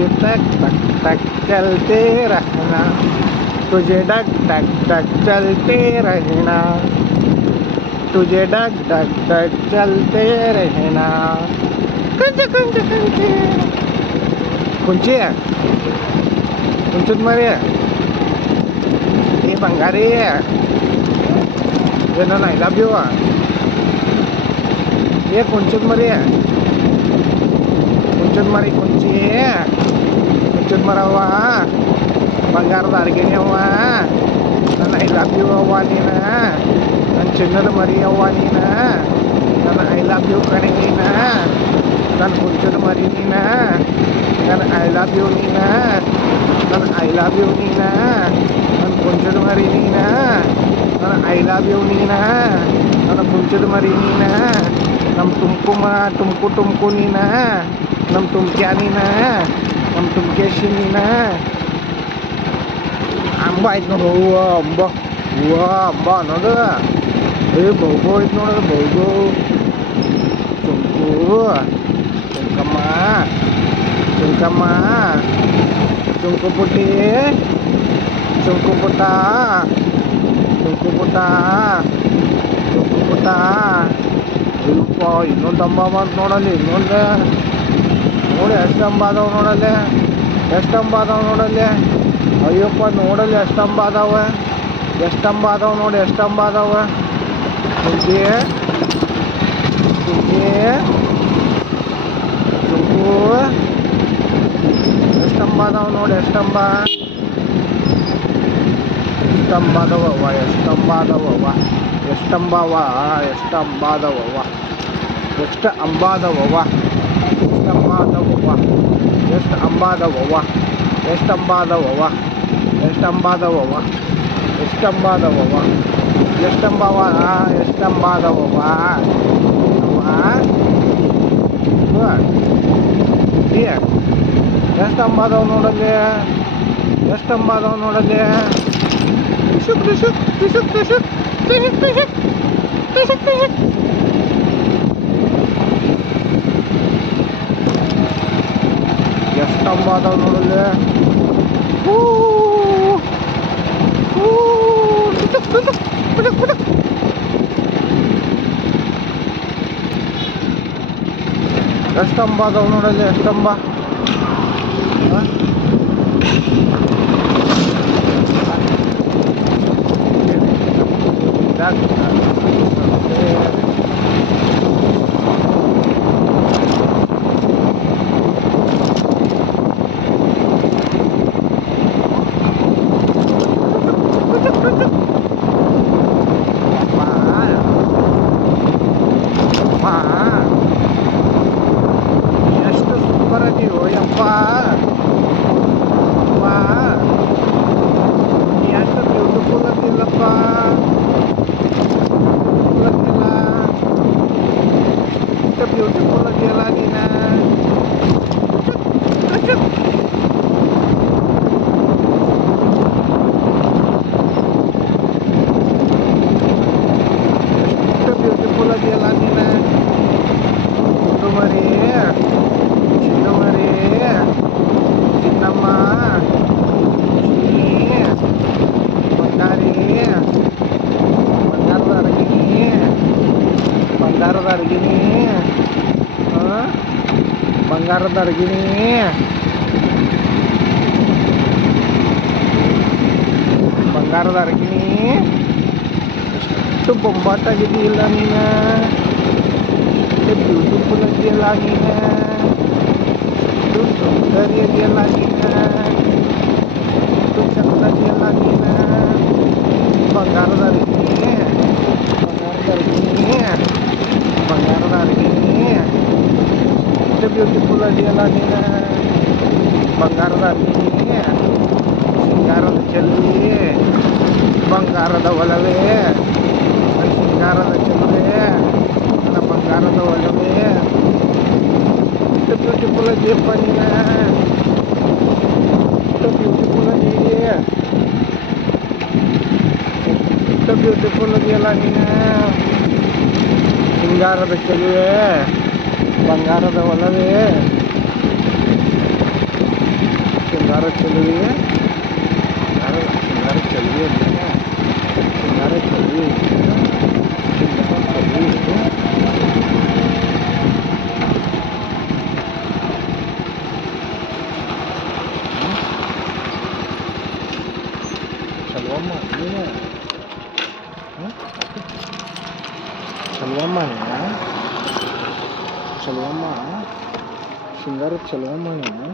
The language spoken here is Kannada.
तुझे टक टक टक चलते रहना, तुझे डग डग डग चलते रहना, तुझे डग डग डग चलते रहना. कुंच कुंच कुंच कुंची कुंचत मरे ये बंगारी ये ना I love you ये कुंचत मरे कुंचत मरी कुंची ಕುಂಚದ ಮರವ್ವ ಬಂಗಾರದ ಅರ್ಗಿಣಿ ಅವ್ವ ನನ್ನ ಐ ಲವ್ ಯು ಅವ್ವ ನೀನ ನನ್ನ ಚಿನ್ನದ ಮರಿ ಅವ್ವ ನೀನ ನನ್ನ ಐ ಲವ್ ಯು ಕಣೆ ನೀನ ನನ್ನ ಕುಂಚದ ಮರಿ ನೀನ ನನ್ನ ಐ ಲವ್ ಯು ನೀನ ನನ್ನ ಐ ಲವ್ ಯು ನೀನ ನನ್ನ ಕುಂಚದ ಮರಿ ನೀನ ನನ್ನ ಐ ಲವ್ ಯು ನೀನ ನನ್ನ ಕುಂಚದ ಮರಿ ನೀನ ನಮ್ಮ ತುಮಕು ನೀನ ನಮ್ಮ ತುಮ್ಕ್ಯಾ ನೀನ ನಮ್ಮ ತುಮ್ಕೇಶಿ ನೀನ ಅಂಬ ಐತೆ ನೋಡು ಹೂವು ಅಂಬ ಅನ್ನೋದು ಬಹುಬೋ ಐತೆ ನೋಡೋದು ಬಹುಬೋ ಚುಂಕಮ್ಮ ಚುಂಕು ಪುಟ್ಟಿ ಚುಂಕು ಪುಟ್ಟ ಇಲ್ಪ ಇನ್ನೊಂದು ಅಂಬ ಬಂತು ನೋಡಲ್ಲಿ ಇನ್ನೊಂದು ನೋಡಿ ಎಷ್ಟು ಅಂಬ ಅದಾವೆ ನೋಡಲ್ಲಿ ಅಯ್ಯಪ್ಪ ನೋಡಲ್ಲಿ ಎಷ್ಟು ಅಂಬ ಅದಾವೆ ನೋಡಿ ಎಷ್ಟು ಅಂಬ ಅದಾವೆ ಚುಂಕಿ ಚುಂಕು ಎಷ್ಟು ಅಂಬ ಅದಾವೆ ನೋಡಿ ಎಷ್ಟು ಅಂಬ ಅದಾವವ್ವ ಎಷ್ಟು ಅಂಬ ಅದಾವವ್ವ ಎಷ್ಟು ಅಂಬಾದವವ್ವ ಎಷ್ಟು ಅಂಬಾದವ ನೋಡಲ್ಲಿ ಟಿಶುಕ್ ಎಷ್ಟು ಅಂಬ ಅದಾವ ನೋಡಲ್ಲಿ ಎಷ್ಟು ಅಂಬ ಅದಾವ ನೋಡಲ್ಲಿ ಎಷ್ಟಂಬ ಎಷ್ಟು ಸೂಪರ್ ಅದೀವೋ ಯಪ್ಪ ಎಷ್ಟು ಬ್ಯೂಟಿಫುಲ್ ಅದಿಲ್ಲಪ್ಪ ಬ್ಯೂಟಿಫುಲ್ ಅದೆಯಲ್ಲ ನೀನ ಬ್ಯೂಟಿಫುಲ್ ಅದೆಯಲ್ಲ ನೀನ ಚಿನ್ನಮರಿ ಚಿನ್ನಮ್ಮ ಬಂಗಾರದ ಅರ್ಗಿಣಿ ಎಷ್ಟು ಬೊಂಬಾಟಾಗಿದೆಯಿಲ್ಲ ನೀನ ಬ್ಯೂಟಿಫುಲ್ ಇದೆಯಲ್ಲ ನೀನ ಎಷ್ಟು ಸೌಂದರ್ಯ ಇದೆಯಲ್ಲ ನೀನ ಎಷ್ಟು ಚಂದ ಇದೆಯಲ್ಲ ನೀನ ಬಂಗಾರದ ಅರ್ಗಿಣಿ ಎಷ್ಟು ಬ್ಯೂಟಿಫುಲ್ ಇದೆಯಲ್ಲ ನೀನ ಬಂಗಾರದ ಅರ್ಗಿಣಿ ಸಿಂಗಾರದ ಚೆಲುವೆ ಬಂಗಾರದ ಒಲವೇ ಸಿಂಗಾರದ ಚೆಲುವೆ ನನ್ನ ಬಂಗಾರದ ಒಲವೇ ಎಷ್ಟು ಬ್ಯೂಟಿಫುಲ್ ಇದೆಯಪ್ಪ ನೀನ ಎಷ್ಟು ಬ್ಯೂಟಿಫುಲ್ ಇದೆಯಲ್ಲ ನೀನ ಸಿಂಗಾರದ ಚೆಲುವೆ ಬಂಗಾರದ ಒಲವೇ ಶೃಂಗಾರ ಚೆಲುವೆ ಶೃಂಗಾರ ಚೆಲುವೆ ಶೃಂಗಾರ ಚೆಲುವೆ ಶೃಂಗಾರ ಚೆಲುವೆ ಚಲುವಮ್ಮ ನೀನು ಚಲುವಮ್ಮ ಚಲುವಮ್ಮ ಶೃಂಗಾರ ಚಲುವಮ್ಮ ನೀನು